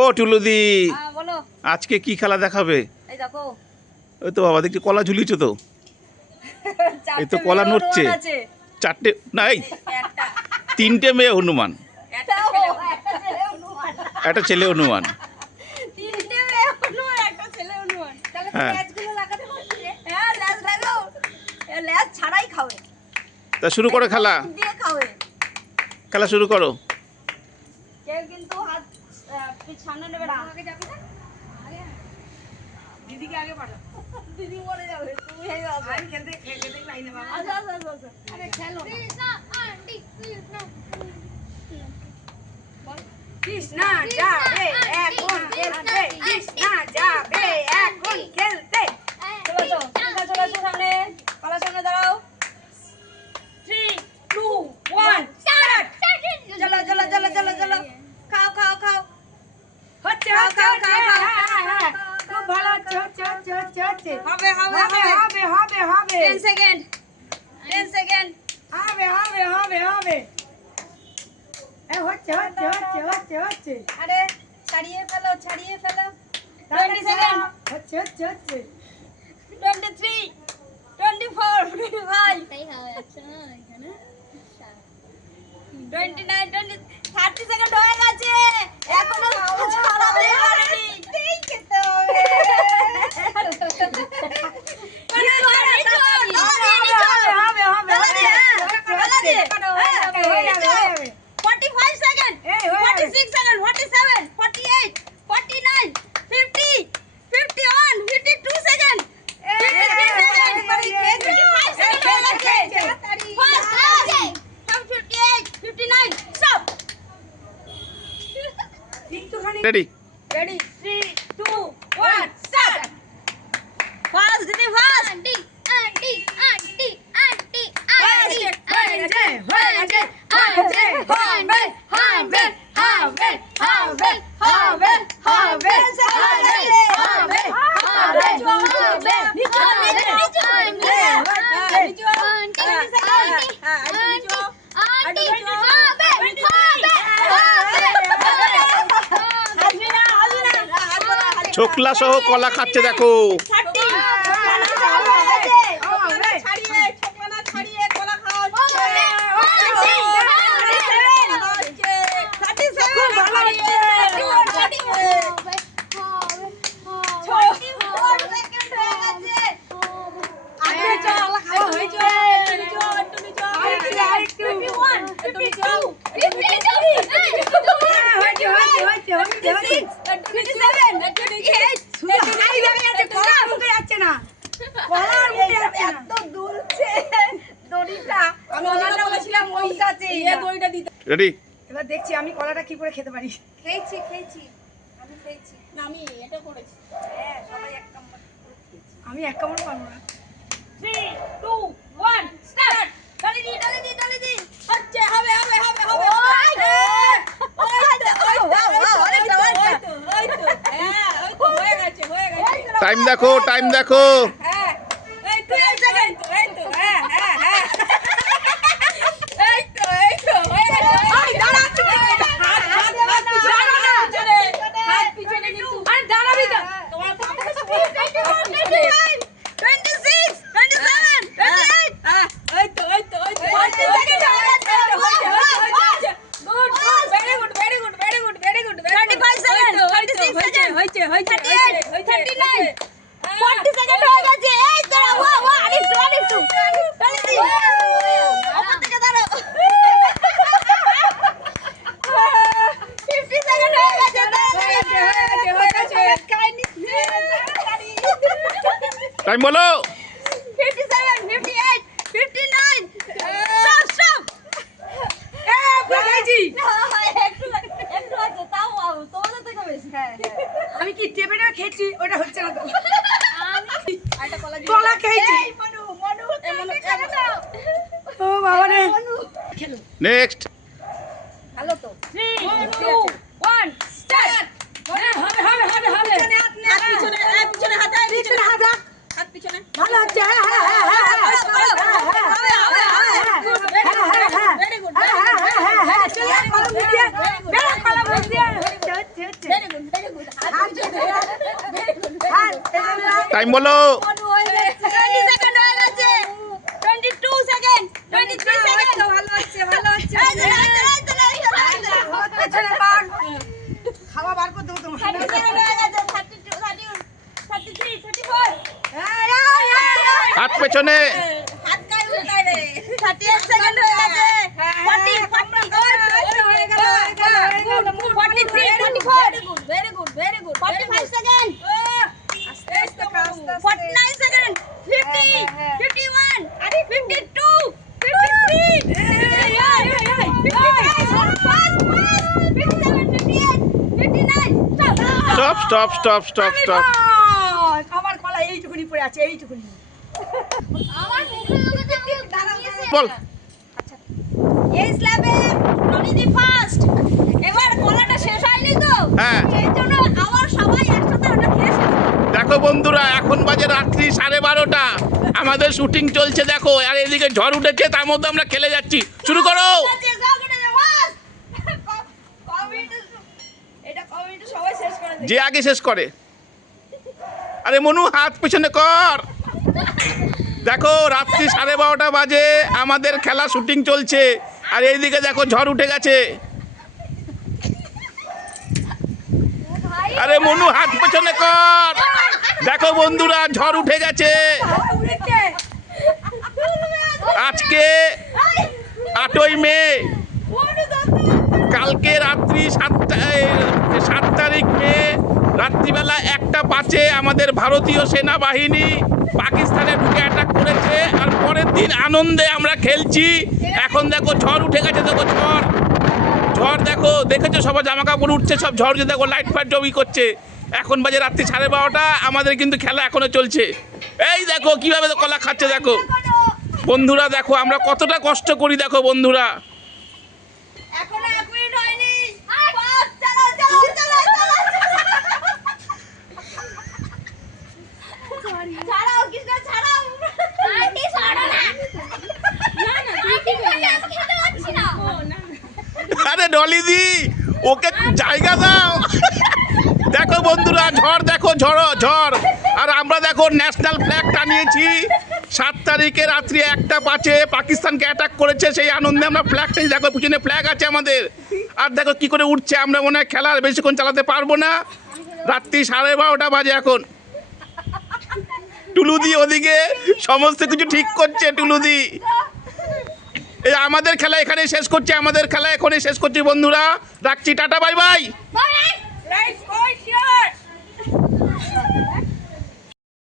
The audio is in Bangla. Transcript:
ও টুলুদি আজকে কি খেলা দেখাবে? ওই তো বাবা দেখছি কলা ঝুলিছ তো। এই তো কলা নড়ছে। চারটে না এই তিনটে মেয়ে হনুমান। একটা ছেলে হনুমান। হ্যাঁ। তা শুরু করো খেলা। খেলা শুরু করো। সামনে নেবে না। আগে যাবি না? দিদিকে আগে পাঠাও। দিদি মরে যাবে তুমি এই যাবে আমি খেলতে খেলতে লাইনে বাবা। আচ্ছা আচ্ছা আচ্ছা, আচ্ছা। আরে খেলো কৃষ্ণা যাবে এখন খেলতে। কৃষ্ণা যাবে এখন খেলতে। চলো চলো চলো চলো সামনে। পালা সামনে দাঁড়াও। খুব ভালো হচ্ছে হচ্ছে হচ্ছে হচ্ছে হবে হবে হবে হবে। হবে হবে হবে। 10 সেকেন্ড 10 সেকেন্ড হবে হবে হবে হবে। এ হচ্ছে হচ্ছে হচ্ছে হচ্ছে হচ্ছে। আরে ছাড়িয়ে ফেলো ছাড়িয়ে ফেলো। 20 সেকেন্ড হচ্ছে হচ্ছে হচ্ছে। 23 24 25 29 20 30 সেকেন্ড হয়ে গেছে। এখনও Ready, three, two, one, start. Fast, Disney, fast. Auntie, auntie, auntie, auntie, auntie, auntie, auntie, auntie, auntie, auntie, auntie, auntie, auntie, auntie, auntie, auntie, ছোকলা সহ কলা খাচ্ছে দেখো। রেডি এবার দেখছি আমি কলাটা কি করে খেতে পারি। খেয়েছি খেয়েছি। আমি খেয়েছি। না আমি এটা করেছি। হ্যাঁ সবাই এক কামড় আমি এক কামড় পারব না। থ্রি টু ওয়ান স্টার্ট ডালি দি ডালি দি ডালি দি। হচ্ছে হবে হবে হবে হবে। ওই তো ওই তো থার্টি নাইন ফর্টি সেকেন্ড হয়ে গেছে এই দাঁড়া ওয়া ওয়া আরিফ আরিফ টু আরিফ ওপর থেকে দাঁড়াও ফিফটি সেকেন্ড হয়ে গেছে টাইম বলো খেয়েছি ওটা হচ্ছে না কলা খেয়েছি। নেক্সট ভালো তো। থ্রি টু ওয়ান স্টার্ট হবে হবে হবে হবে। হয়ে গেল। Forty three forty four very good very good very good forty five second আস্তে আস্তে খা, আস্তে আস্তে। ফর্টি নাইন সেকেন্ড ফিফটি হ্যাঁ, হ্যাঁ। Fifty one fifty two fifty three stop stop stop stop আমার কলা এইটুকুনি পড়ে আছে এইটুকুনি। আমার মুখে লোকে দাঁড়িয়েছে বল। এই স্ল্যাবে রনিদি ফার্স্ট এবার কলাটা শেষ হয়নি তো? হ্যাঁ। এই জন্য আবার সবাই একসাথে ওটা খেয়ে দেখো বন্ধুরা এখন বাজে রাত্রি সাড়ে বারোটা। আমাদের শুটিং চলছে দেখো। আর এদিকে ঝড় উঠেছে তার মধ্যে আমরা খেলে যাচ্ছি। শুরু করো ঠিক আছে, সব উঠে যাও, বাস। ক- ক মিনিটে- এটা ক মিনিটে সবাই শেষ করে দেবে। যে আগে শেষ করে। আরে মনু হাত পিছনে কর। দেখো রাত্রি সাড়ে বারোটা বাজে আমাদের খেলা শুটিং চলছে। আর এইদিকে দেখো ঝড় উঠে গেছে। আরে মনু হাত পেছনে কর। দেখো বন্ধুরা ঝড় উঠে গেছে। আজকে আটই মে কালকে রাত্রি সাতটা এই, সাত তারিখ মে, রাত্রিবেলা একটা পাঁচে আমাদের ভারতীয় সেনাবাহিনী পাকিস্তানে ঢুকে অ্যাটাক করেছে আর পরের দিন আনন্দে আমরা খেলছি। এখন দেখো ঝড় উঠে গেছে, দেখো ঝড়। ঝড় দেখো, দেখেছ সবার জামা কাপড় উঠছে, সব ঝড় যে দেখো লাইট ফাইট জমি করছে। এখন বাজে রাত্রি সাড়ে বারোটা, আমাদের কিন্তু খেলা এখনও চলছে। এই দেখো কীভাবে কলা খাচ্ছে দেখো। বন্ধুরা দেখো, আমরা কতটা কষ্ট করি দেখো বন্ধুরা। ছাড়াও, কৃষ্ণ, ছাড়াও। আরে ডলিদি ওকে জায়গা দাও। দেখো বন্ধুরা ঝড় দেখো ঝড় ঝড়। আর আমরা দেখো ন্যাশনাল ফ্ল্যাগ টানিয়েছি সাত তারিখে রাত্রি একটা পাঁচে পাকিস্তানকে অ্যাটাক করেছে সেই আনন্দে। আমরা ফ্ল্যাগটাই দেখো পিছনে ফ্ল্যাগ আছে আমাদের। আর দেখো কি করে উঠছে আমরা মনে হয় খেলার বেশিক্ষণ চালাতে পারব না। রাত্রি সাড়ে বারোটা বাজে এখন। টুলুদি ওদিকে। সমস্ত কিছু ঠিক করছে টুলুদি এই আমাদের খেলা এখানে শেষ করছে, আমাদের খেলা এখানে শেষ করছি বন্ধুরা। রাখছি, টাটা বাই বাই।